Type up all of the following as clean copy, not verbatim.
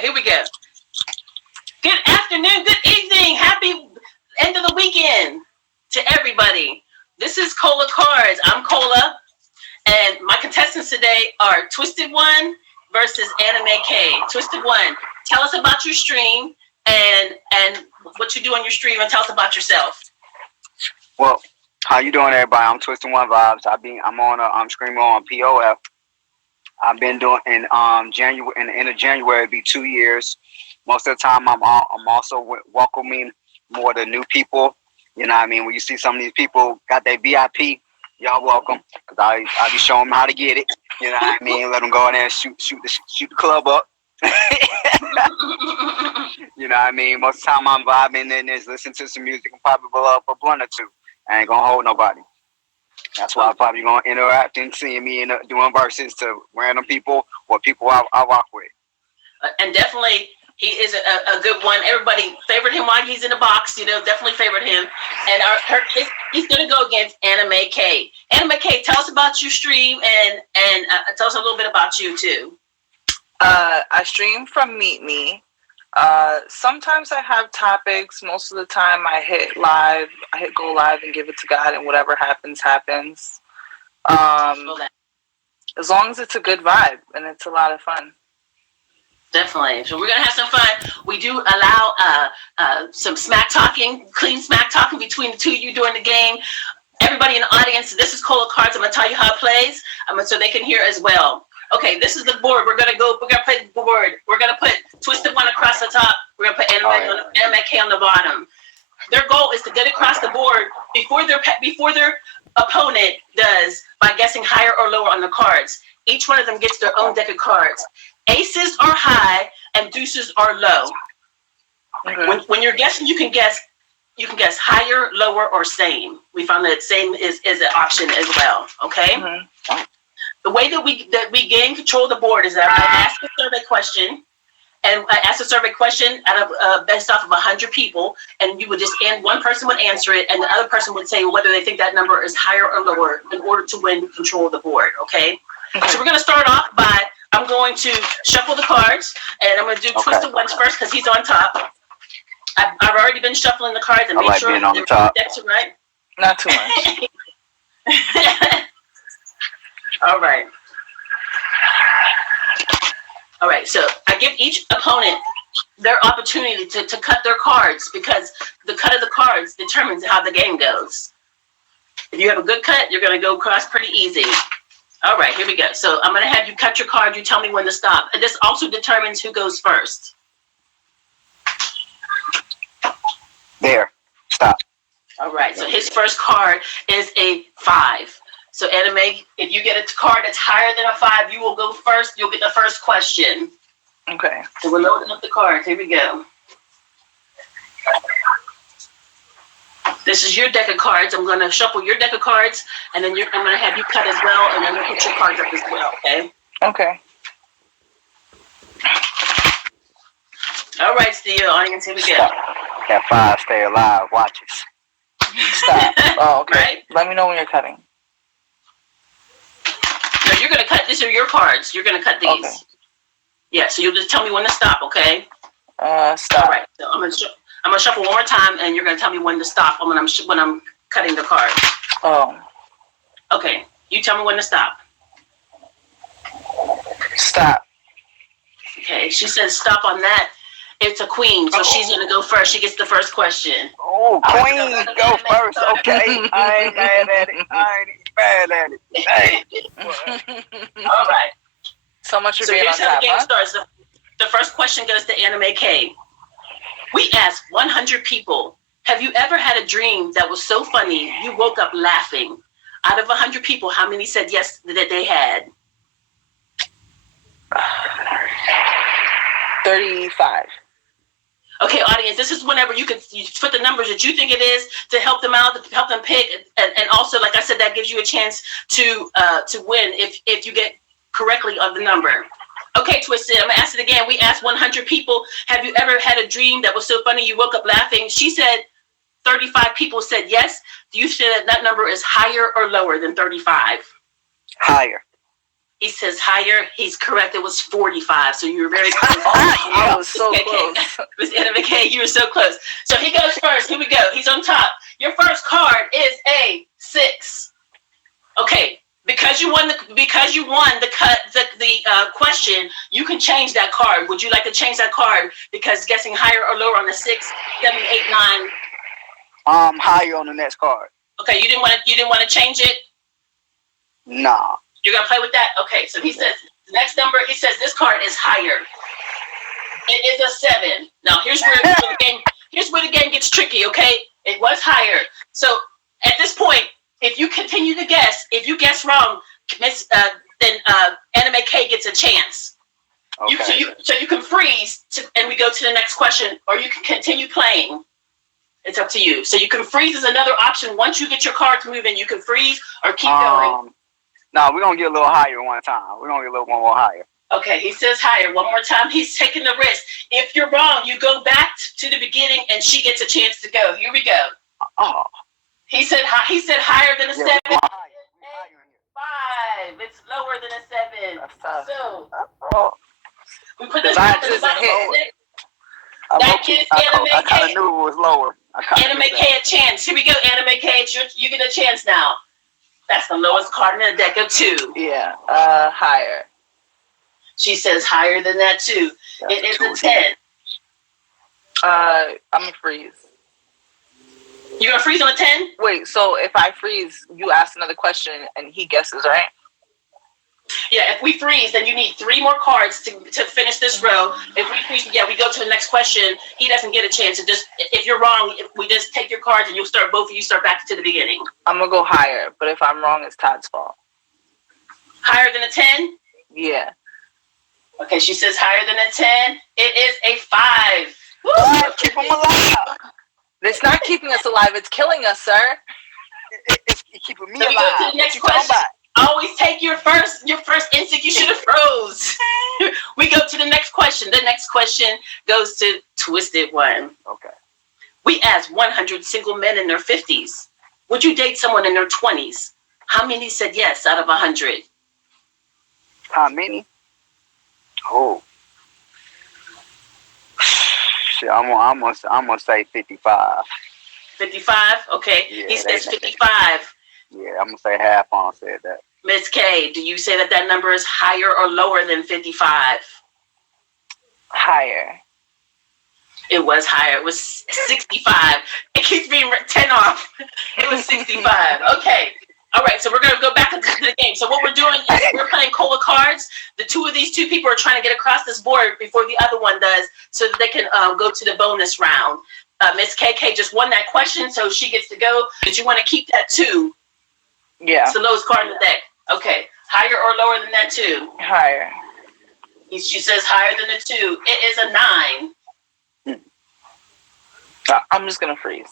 right, here we go. Good afternoon, good evening, happy end of the weekend to everybody. This is Cola Cards. I'm Cola, and my contestants today are Twisted One versus Anime K. Twisted One, tell us about your stream and what you do on your stream, and tell us about yourself. Well, how you doing, everybody? I'm Twisted One Vibes. I'm on a streamer on POF. I've been doing in January. In the end of January, it'll be 2 years. Most of the time, I'm also welcoming more of the new people. You know what I mean? When you see some of these people got their VIP, y'all welcome. Cause I be showing them how to get it. You know what I mean? Let them go in there and shoot the club up. You know what I mean? Most of the time, I'm vibing and just listening to some music and probably blow up a blunt or two. I ain't gonna hold nobody. That's why I'm probably gonna interact and seeing me doing verses to random people or people I rock with. And definitely, he is a good one. Everybody favored him while he's in the box. You know, definitely favored him. And he's gonna go against Anime K. Anime K, tell us about your stream and tell us a little bit about you too. I stream from Meet Me. Sometimes I have topics. Most of the time I hit go live and give it to God, and whatever happens. As long as it's a good vibe and it's a lot of fun. Definitely. So we're gonna have some fun. We do allow some clean smack talking between the two of you during the game. Everybody in the audience, this is Cola Cards. I'm gonna tell you how it plays, so they can hear as well. Okay, this is the board. We're gonna play the board. We're gonna put Twisted One across the top. We're gonna put Anime K on the bottom. Their goal is to get across the board before their opponent does by guessing higher or lower on the cards. Each one of them gets their own deck of cards. Aces are high and deuces are low. Okay. When you're guessing, you can guess higher, lower, or same. We found that same is an option as well. Okay. Mm-hmm. The way that we gain control of the board is that I ask a survey question, and I ask a survey question out of based off of 100 people, and you would just one person would answer it, and the other person would say whether they think that number is higher or lower in order to win control of the board. Okay. So we're gonna start off by I'm going to shuffle the cards, and I'm gonna do Twisted Ones first because he's on top. I've already been shuffling the cards and make sure the decks are right. Not too much. All right. So I give each opponent their opportunity to cut their cards because the cut of the cards determines how the game goes. If you have a good cut, you're going to go across pretty easy. All right, here we go. So I'm going to have you cut your card. You tell me when to stop. And this also determines who goes first. There. Stop. All right. So his first card is a 5. So Anime, if you get a card that's higher than a 5, you will go first. You'll get the first question. Okay. So we're loading up the cards. Here we go. This is your deck of cards. I'm going to shuffle your deck of cards, and then I'm going to have you cut as well, and then we'll put your cards up as well, okay? Okay. All right, Steve, audience, here we go. Stop. That 5 stay alive. Watch it. Stop. Oh, okay. Right? Let me know when you're cutting. No, you're going to cut. These are your cards. You're going to cut these. Okay. Yeah, so you'll just tell me when to stop, okay? Stop. All right, so I'm going to shuffle one more time, and you're going to tell me when to stop when I'm cutting the cards. Oh. Okay, you tell me when to stop. Stop. Okay, she says stop on that. It's a queen, so she's going to go first. She gets the first question. Oh, queen, go first. Okay, I ain't mad at it. Hey. All right. So much for so being on here's how top, the game starts. The first question goes to Anime K. We asked 100 people, have you ever had a dream that was so funny you woke up laughing? Out of 100 people, how many said yes that they had? 35. Okay, audience, this is whenever you put the numbers that you think it is to help them out, to help them pick, and also, like I said, that gives you a chance to win if you get correctly on the number. Okay, Twisted, I'm gonna ask it again. We asked 100 people, have you ever had a dream that was so funny you woke up laughing? She said 35 people said yes. Do you say that number is higher or lower than 35? Higher. He says higher. He's correct. It was 45. So you were very close. I was so Okay, close. Miss Anna McKay, you were so close. So he goes first. Here we go. He's on top. Your first card is a 6. Okay, because you won the question, you can change that card. Would you like to change that card? Because guessing higher or lower on the 6, 7, 8, 9. Higher on the next card. Okay, you didn't want to change it. Nah. You're gonna play with that? Okay, so he says the next number, he says this card is higher. It is a 7. Now here's where the game gets tricky, okay? It was higher. So at this point, if you continue to guess, if you guess wrong, then Anna McKay gets a chance. Okay. So you can freeze and we go to the next question, or you can continue playing. It's up to you. So you can freeze is another option. Once you get your cards moving, you can freeze or keep going. No, we're going to get a little higher one time. We're going to get a little more higher. Okay, he says higher. One more time. He's taking the risk. If you're wrong, you go back to the beginning and she gets a chance to go. Here we go. Oh. He said higher than a 7. We're higher. 5. It's lower than a 7. That's tough. So Oh. we put this Mine on the doesn't bottom hit. of the deck. I That gives Anna kind McKay. of knew it was lower. Anna McKay a chance. Here we go, Anna McKay. You get a chance now. That's the lowest card in the deck of 2. Yeah. Higher. She says higher than that too. It is a 10. I'm gonna freeze. You're gonna freeze on a 10? Wait, so if I freeze, you ask another question and he guesses, right? Yeah, if we freeze, then you need 3 more cards to finish this row. If we freeze, we go to the next question. He doesn't get a chance. If you're wrong, we just take your cards and both of you start back to the beginning. I'm gonna go higher, but if I'm wrong, it's Todd's fault. Higher than a 10? Yeah. Okay, she says higher than a 10. It is a 5. Woo! Keep them alive. It's not keeping us alive, it's killing us, sir. It's keeping me So we go alive. to the next What you talking question. about? Always take your first instinct. You should have froze. We go to the next question. The next question goes to Twisted One. Okay. We asked 100 single men in their 50s. Would you date someone in their 20s? How many said yes out of 100? How many? Oh. Shit, I'm gonna say 55. 55? Okay. Yeah, He says they- 55. Yeah, I'm gonna say half on said that. Ms. K, do you say that number is higher or lower than 55? Higher. It was higher. It was 65. It keeps being 10 off. It was 65. Okay. All right. So we're going to go back into the game. So what we're doing is we're playing Cola cards. These two people are trying to get across this board before the other one does so that they can go to the bonus round. Miss KK just won that question, so she gets to go. Did you want to keep that 2? Yeah. It's the lowest card in the deck. Okay. Higher or lower than that 2? Higher. She says higher than the 2. It is a 9. I'm just gonna freeze.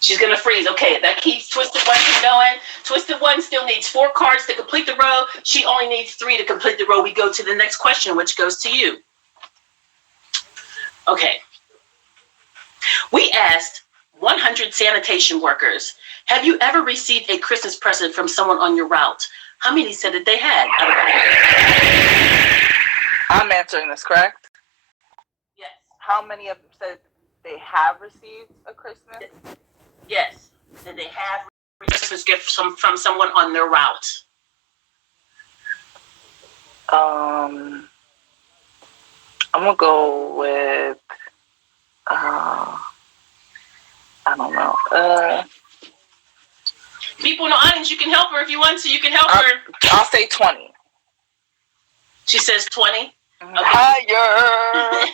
She's gonna freeze. Okay, that keeps Twisted One from going. Twisted One still needs 4 cards to complete the row. She only needs 3 to complete the row. We go to the next question, which goes to you. Okay. We asked 100 sanitation workers, have you ever received a Christmas present from someone on your route? How many said that they had? I'm answering this, correct? Yes. How many of them said they have received a Christmas? Yes. Did they have a Christmas gift from someone on their route? I'm gonna go with I don't know. People in the audience, you can help her if you want to. You can help her. I'll say 20. She says 20. Okay. Higher.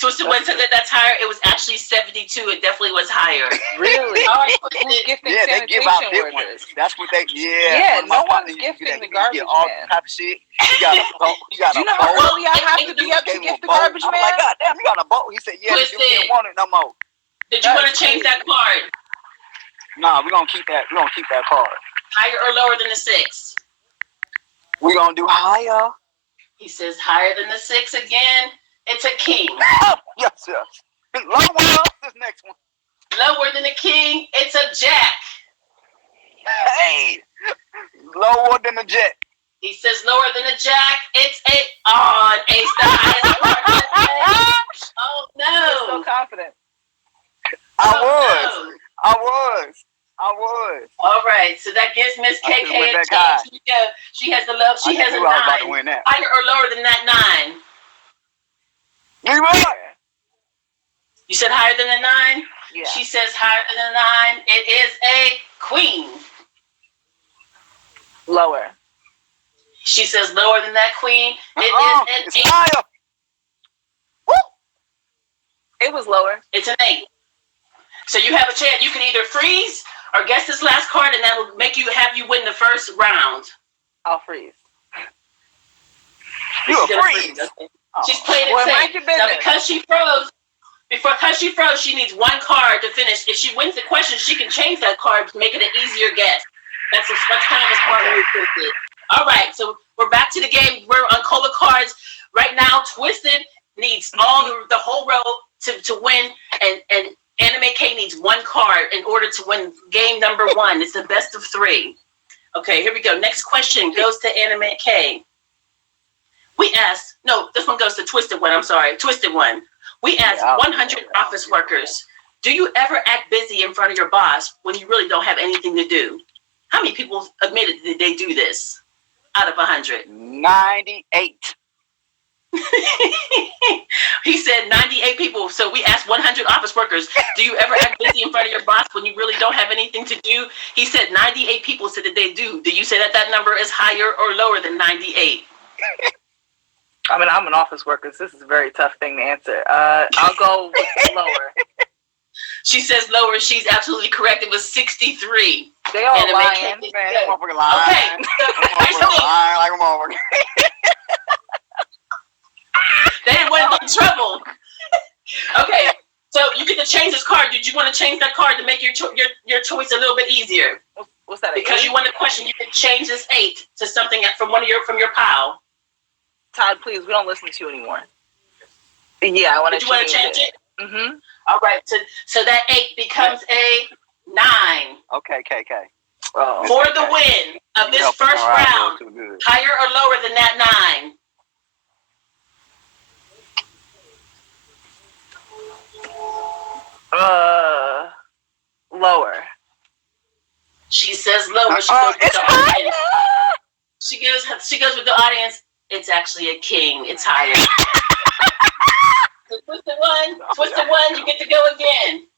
Twisted One said that's higher. It was actually 72. It definitely was higher. Really? All right, Who's gifting Yeah, they give out sanitation big workers? ones. That's what they. Yeah, My no one's partner used to do gifting that. the You get garbage all man. type of shit. You got a boat. You got Do you a know how boat. early I have to be up to Gave him gift a the boat. garbage I'm man? like, God damn, you got a boat. He said, yeah, Twisted. you didn't want it no more. Did you want to change that card? Nah, we're gonna keep that. We're gonna keep that card. Higher or lower than the 6? We're gonna do higher. He says higher than the 6 again. It's a king. Yes, yes. Lower this next one. Lower than the king. It's a jack. Hey, lower than the jet. He says lower than a jack. It's a ace, the highest card. Oh I'm so no! confident. Oh, I was. All right, so that gives Miss I should've KK went a back chance. high. She has the love. She has a knew I was about to 9. win that. Higher or lower than that 9? Leroy! You said higher than a 9? Yeah. She says higher than a 9. It is a queen. Lower. She says lower than that queen. It is It's an 8. higher. It was lower. It's an 8. So you have a chance. You can either freeze or guess this last card, and that will make you win the first round. I'll freeze. You a She's gonna freeze. Okay. She's playing it Well, safe. mind your business. Now, because she froze, she needs 1 card to finish. If she wins the question, she can change that card to make it an easier guess. That's kind of a smart move, Twisted. All right, so we're back to the game. We're on Cola Cards right now. Twisted needs the whole row to win, and Anime K needs 1 card in order to win game number 1. It's the best of 3. Okay, here we go. Next question goes to Anime K. This one goes to Twisted One. I'm sorry, Twisted One. We asked 100 office workers, do you ever act busy in front of your boss when you really don't have anything to do? How many people admitted that they do this out of 100? 98. He said 98 people. So we asked 100 office workers, do you ever act busy in front of your boss when you really don't have anything to do? He said 98 people said that they do. Do you say that number is higher or lower than 98? I mean, I'm an office worker, so this is a very tough thing to answer. I'll go with lower. She says lower. She's absolutely correct. It was 63. They all Anime lying. K. Man, that motherfucker lying. Okay. That motherfucker lying like a motherfucker. They didn't want in trouble. Okay, so you get to change this card. Did you want to change that card to make your choice a little bit easier? What's that? Because you won the question, you can change this 8 to something from your pile. Todd, please, we don't listen to you anymore. Yeah, I want to Did you want to change it? Mm-hmm. All right, so that 8 becomes a 9 Okay, KK. Oh. for the win of this first round. Higher or lower than that 9? Lower. She says lower. She goes with the audience. It's actually a king. It's higher. So Twisted one, you get to go again.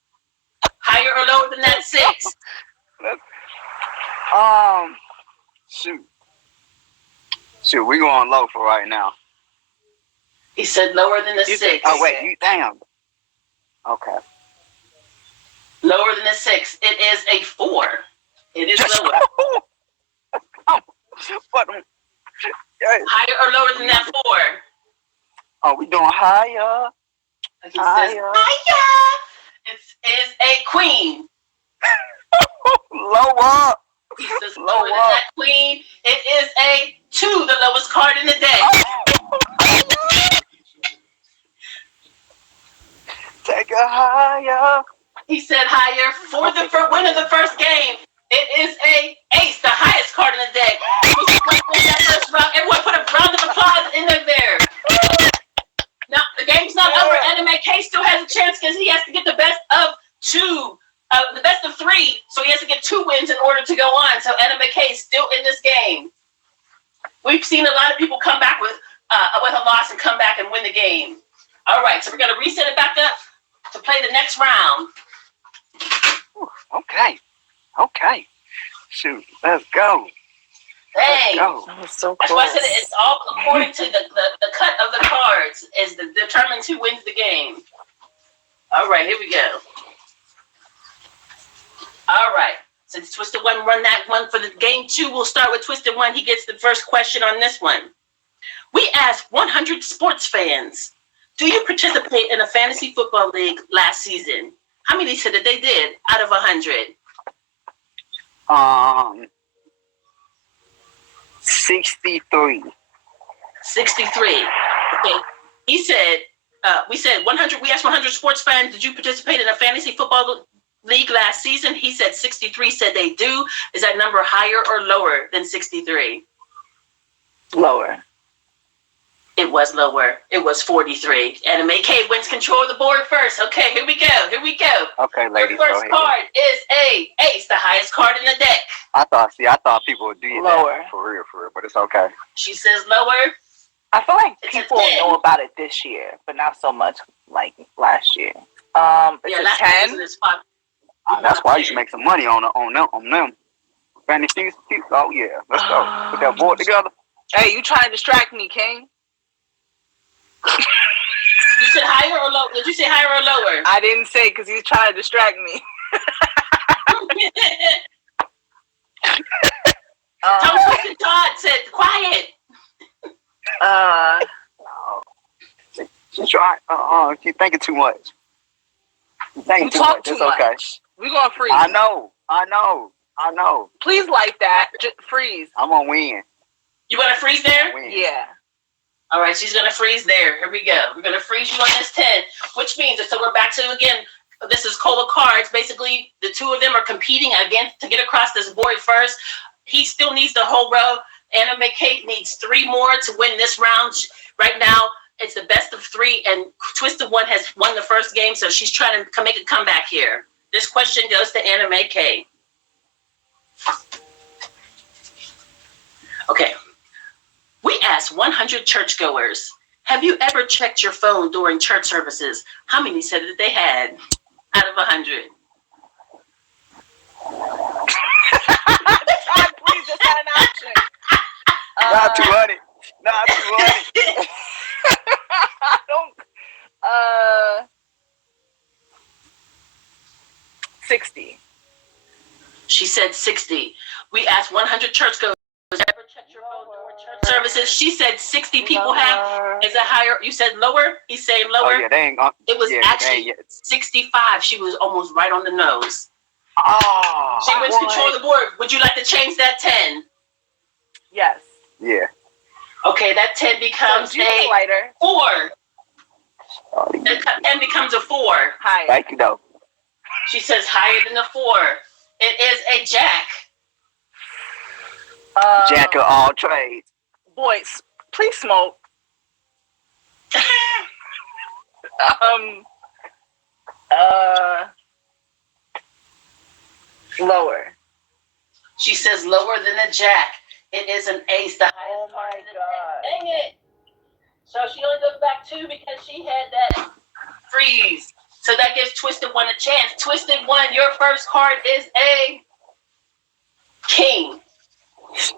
Higher or lower than that 6? Shoot, we going low for right now. He said lower than the 6. Oh wait, damn. Okay. Lower than the 6. It is a 4. It is lower. Higher or lower than that 4? Oh, we doing higher. He says higher. It is a queen. Lower. He says lower than that queen. It is a 2, the lowest card in the deck. Take a higher. He said higher for win of the first game. It is a ace, the highest card in the deck. Everyone put a round of applause in there. Now the game's not over. Anime K still has a chance because he has to get the best of 2, the best of 3. So he has to get 2 wins in order to go on. So Anime K is still in this game. We've seen a lot of people come back with a loss and come back and win the game. All right, so we're gonna reset it back up to play the next round. Okay. Shoot, let's go. Dang. That was so That's close. why I said it's all according to the cut of the cards is determines who wins the game. All right, here we go. All right, since Twisted One run that one for the game 2, we'll start with Twisted One. He gets the first question on this one. We asked 100 sports fans, do you participate in a fantasy football league last season? How many said that they did out of 100? 63. 63. Okay. He said, we said 100. We asked 100 sports fans, did you participate in a fantasy football league last season? He said 63 said they do. Is that number higher or lower than 63? Lower. It was lower. It was 43. Anime K wins control of the board first. Okay, here we go. Okay, ladies, Your go first ahead. card is a ace, the highest card in the deck. I thought people would do Lower. that for real, but it's okay. She says lower. I feel like It's a people 10. know about it this year, but not so much like last year. It's Yeah, a last 10. year was fun. That's why you should make some money on them. Fantasy people. Oh yeah, let's go. Put that board together. Hey, you trying to distract me, King? You said higher or lower? Did you say higher or lower? I didn't say because he's trying to distract me. Tom Twisted Todd said, quiet. She's trying. She's thinking too much. She's thinking You too talk much. too It's okay. much. We're going to freeze. I know. Please like that. Freeze. I'm gonna win. You want to freeze there? Win. Yeah. All right, she's going to freeze there. Here we go. We're going to freeze you on this 10, which means, so we're back to, again, this is Cola Cards. Basically, the two of them are competing again to get across this board first. He still needs the whole row. Anime Kate needs 3 more to win this round. Right now, it's the best of 3, and Twisted One has won the first game, so she's trying to make a comeback here. This question goes to Anime Kate. Okay. We asked 100 churchgoers, have you ever checked your phone during church services? How many said that they had out of 100? Please, that's not an option. Not 200. Not 200. I don't. 60. She said 60. We asked 100 churchgoers, ever checked your phone during church services? She said 60 people have. Is it higher? You said lower? He's saying lower? Oh yeah, they ain't. It was yeah, actually they ain't 65. She was almost right on the nose. Oh. She wins control of the board. Would you like to change that 10? Yes. Yeah. Okay, that 10 becomes So, a lighter. 4. Oh, yeah. That 10 becomes a 4. Higher. Thank you though. She says higher than the 4. It is a jack. Jack of all trades. Boys, please smoke. Lower. She says lower than a jack. It is an ace. The highest Oh my card in the God. deck. Dang it. So she only goes back 2 because she had that freeze. So that gives Twisted One a chance. Twisted One, your first card is a king.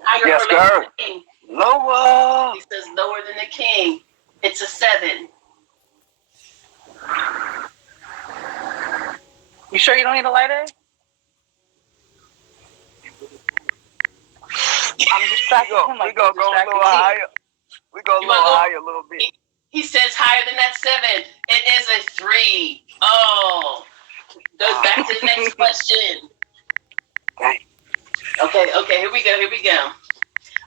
Higher Yes, or lower sir. than the king? Lower. He says lower than the king. It's a 7. You sure you don't need a lighter? I'm distracting him. We gonna go a little higher. We go a little higher a little bit. He says higher than that 7. It is a 3. Oh. Goes back to the next question. Okay, here we go.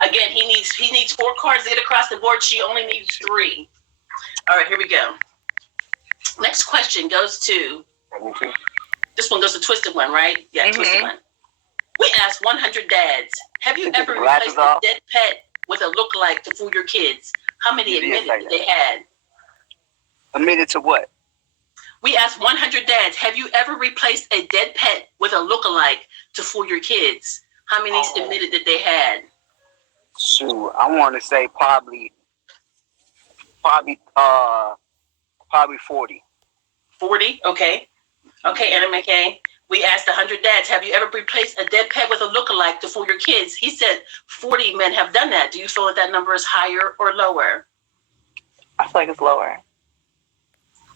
Again, he needs 4 cards to get across the board. She only needs 3. All right, here we go. Next question goes to, this one goes to Twisted One, right? Yeah, Twisted One. We asked 100 dads, have you ever replaced a dead pet with a lookalike to fool your kids? How many admitted that they had? Admitted to what? We asked 100 dads, have you ever replaced a dead pet with a lookalike to fool your kids? How many admitted that they had? Shoot, I want to say probably 40. 40? Okay. Okay, Anna McKay. We asked 100 dads, have you ever replaced a dead pet with a lookalike to fool your kids? He said 40 men have done that. Do you feel that number is higher or lower? I feel like it's lower.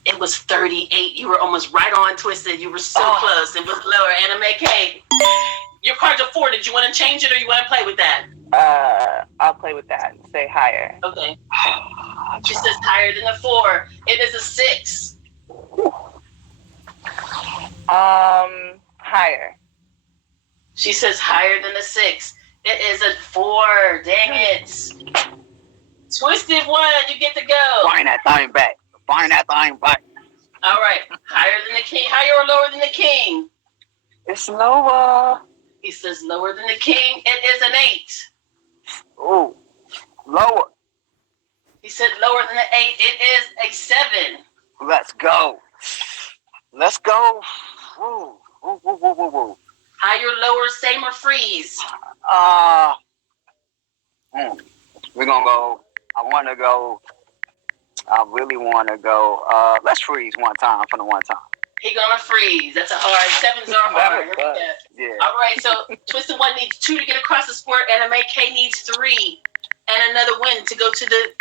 It was 38. You were almost right on, Twisted. You were so close. It was lower. Anna McKay. Your cards are 4. Did you want to change it or you want to play with that? I'll play with that and say higher. Okay. She says higher than a 4. It is a 6. Higher. She says higher than a 6. It is a 4. Dang it. Twisted One, you get to go. Find that thing back. All right. Higher than the king. Higher or lower than the king? It's lower. He says lower than the king. It is an 8. Ooh. Lower. He said lower than an 8. It is a 7. Let's go. Let's go. Woo. Woo, woo, woo, woo, woo. Higher, lower, same, or freeze? We're going to go. I really want to go. Let's freeze one time for the one time. He gonna freeze. That's a hard. 7s are hard. Yeah. All right. So Twisted One needs 2 to get across the sport. Anime K needs 3 and another win to go to the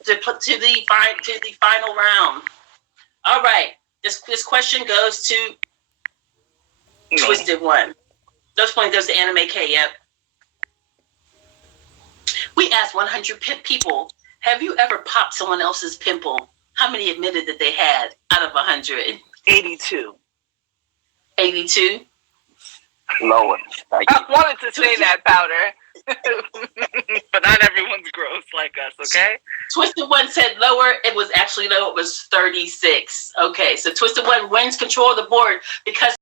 final round. All right. This question goes to Twisted One. This point goes to Anime K. Yep. We asked 100 people, have you ever popped someone else's pimple? How many admitted that they had out of 100? 82. 82? Lower. I wanted to say that, Powder. But not everyone's gross like us, okay? Twisted One said lower. It was actually low. It was 36. Okay, so Twisted One wins control of the board because